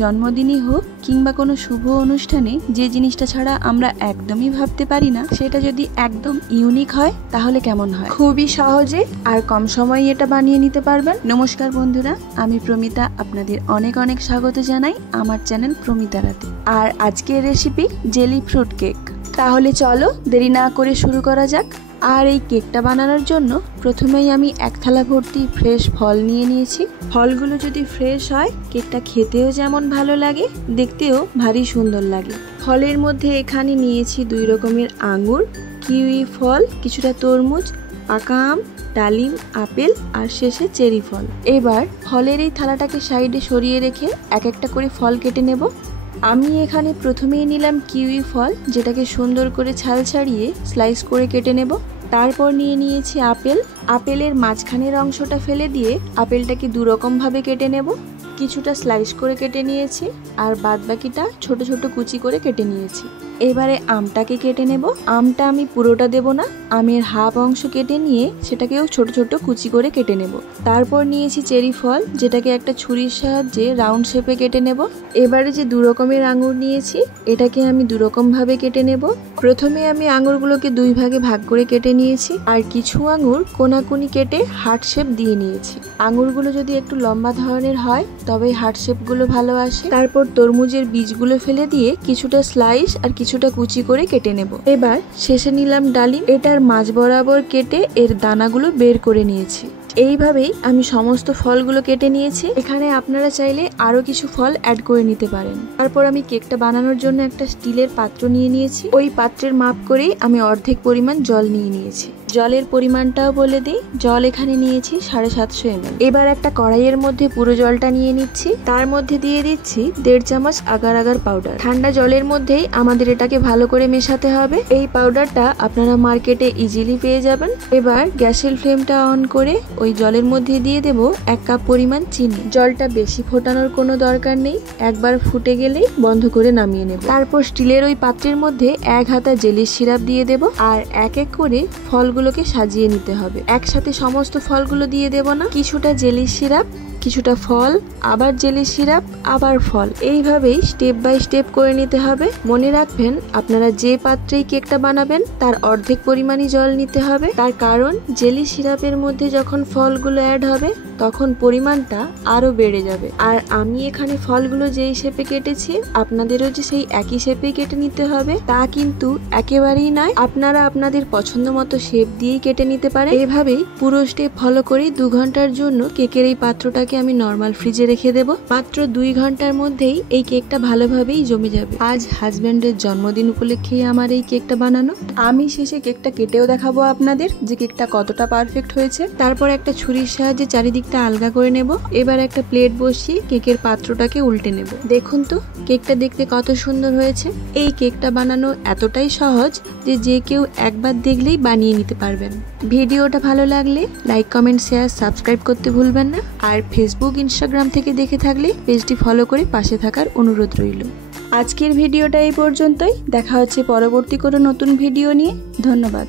জন্মদিনই হোক কিংবা কোনো শুভ অনুষ্ঠানে যে জিনিসটা ছাড়া আমরা একদমই ভাবতে পারি না, সেটা যদি একদম ইউনিক হয় তাহলে কেমন হয়। খুবই সহজে আর কম সময়ে এটা বানিয়ে নিতে পারবেন। নমস্কার বন্ধুরা, আমি প্রমিতা, আপনাদের অনেক অনেক স্বাগত জানাই আমার চ্যানেল প্রমিতা রাতে। আর আজকের রেসিপি জেলি ফ্রুট কেক। তাহলে চলো দেরি না করে শুরু করা যাক। আর এই কেকটা বানানোর জন্য প্রথমেই আমি এক থালা ভর্তি ফ্রেশ ফল নিয়ে নিয়েছি। ফলগুলো যদি ফ্রেশ হয় কেকটা খেতেও যেমন ভালো লাগে, দেখতেও ভারী সুন্দর লাগে। ফলের মধ্যে এখানে নিয়েছি 2 রকমের আঙুর, কিউই ফল, কিছুটা তরমুজ, পাকা আম, ডালিম, আপেল আর শেষে চেরি ফল। এবার ফলের এই থালাটাকে সাইডে সরিয়ে রেখে এক একটা করে ফল কেটে নেব। আমি এখানে প্রথমেই নিলাম কিউই ফল, যেটাকে সুন্দর করে ছাল ছাড়িয়ে স্লাইস করে কেটে নেব। তারপর নিয়ে নিয়েছি আপেল। আপেলের মাঝখানের অংশটা ফেলে দিয়ে আপেলটাকে 2 রকম ভাবে কেটে নেব। কিছুটা স্লাইস করে কেটে নিয়েছি আর বাদবাকিটা ছোট ছোট কুচি করে কেটে নিয়েছি। এবারে আমটাকে কেটে নেব। আমটা আমি পুরোটা দেব না, আমের হাফ অংশ কেটে নিয়ে সেটাকেও ছোট ছোট কুচি করে কেটে নেব। তারপর নিয়েছি চেরি ফল, যেটাকে একটা ছুরির সাহায্যে রাউন্ড শেপে কেটে নেব। এবারে যে 2 রকমের আঙুর নিয়েছি, এটাকে আমি 2 রকম ভাবে কেটে নেব। প্রথমে আমি আঙুরগুলোকে 2 ভাগে ভাগ করে কেটে নিয়েছি আর কিছু আঙুর কোনাকুনি কেটে হার্ট শেপ দিয়ে নিয়েছি। আঙুরগুলো যদি একটু লম্বা ধরনের হয় তবে হার্ট শেপগুলো ভালো আসে। তারপর তরমুজের বীজগুলো ফেলে দিয়ে কিছুটা স্লাইস আর কিছুটা কুচি করে কেটে নেব। এবার শেষে নিলাম ডালিম, এটার মাঝ বরাবর কেটে এর দানাগুলো বের করে নিয়েছি। এইভাবেই আমি সমস্ত ফলগুলো কেটে নিয়েছি। এখানে আপনারা চাইলে আরো কিছু ফল অ্যাড করে নিতে পারেন। তারপর আমি কেকটা বানানোর জন্য একটা স্টিলের পাত্র নিয়ে নিয়েছি। ওই পাত্রের মাপ করেই আমি অর্ধেক পরিমাণ জল নিয়ে নিয়েছি। জলের পরিমাণটাও বলে দিই, জল এখানে নিয়েছি 750 ml। এবার একটা কড়াইয়ের মধ্যে পুরো জলটা নিয়ে নিচ্ছি। তার মধ্যে দিয়ে দিচ্ছি 1.5 চামচ আগার আগার পাউডার। ঠান্ডা জলের মধ্যেই আমাদের এটাকে ভালো করে মেশাতে হবে। এই পাউডারটা আপনারা মার্কেটে ইজিলি পেয়ে যাবেন। এবার গ্যাসের ফ্লেমটা অন করে ওই জলের মধ্যে দিয়ে দেব 1 কাপ পরিমাণ চিনি। জলটা বেশি ফোটানোর কোনো দরকার নেই, একবার ফুটে গেলেই বন্ধ করে নামিয়ে নেব। তারপর স্টিলের ওই পাত্রের মধ্যে 1 হাতা জেলির সিরাপ দিয়ে দেব আর এক এক করে ফলগুলোকে সাজিয়ে নিতে হবে। একসাথে সমস্ত ফলগুলো দিয়ে দেব না, কিছুটা জেলির সিরাপ, কিছুটা ফল, আবার জেলির সিরাপ, আবার ফল। এইভাবেই স্টেপ বাই স্টেপ করে নিতে হবে। মনে রাখবেন আপনারা যে পাত্রেই কেকটা বানাবেন তার অর্ধেক পরিমাণই জল নিতে হবে। তার কারণ জেলি সিরাপের মধ্যে যখন ফলগুলো অ্যাড হবে তখন পরিমাণটা আরো বেড়ে যাবে। আর আমি এখানে ফলগুলো যেই শেপে কেটেছি আপনাদেরও যে সেই একই শেপেই কেটে নিতে হবে তা কিন্তু একেবারেই নয়। আপনারা আপনাদের পছন্দ মতো শেপ দিয়েই কেটে নিতে পারেন। এইভাবেই পুরো স্টেপ ফলো করে 2 ঘন্টার জন্য কেকের এই পাত্রটাকে আমি নরমাল ফ্রিজে রেখে দেব। মাত্র 2 ঘন্টার মধ্যেই এই কেকটা ভালোভাবেই জমে যাবে। আজ হাজবেন্ডের জন্মদিন উপলক্ষেই আমার এই কেকটা বানানো। আমি শেষে কেকটা কেটেও দেখাবো আপনাদের যে কেকটা কতটা পারফেক্ট হয়েছে। তারপর একটা ছুরির সাহায্যে চারিদিকটা আলগা করে নেব। এবার একটা প্লেট বসিয়ে কেকের পাত্রটাকে উল্টে নেব। দেখুন তো কেকটা দেখতে কত সুন্দর হয়েছে। এই কেকটা বানানো এতটাই সহজ যে যে কেউ একবার দেখলেই বানিয়ে নিতে পারবেন। ভিডিওটা ভালো লাগলে লাইক, কমেন্ট, শেয়ার, সাবস্ক্রাইব করতে ভুলবেন না। আর ফেসবুক, ইনস্টাগ্রাম থেকে দেখে থাকলে পেজটি ফলো করে পাশে থাকার অনুরোধ রইল। আজকের ভিডিওটা এই পর্যন্তই। দেখা হচ্ছে পরবর্তী কোনো নতুন ভিডিও নিয়ে। ধন্যবাদ।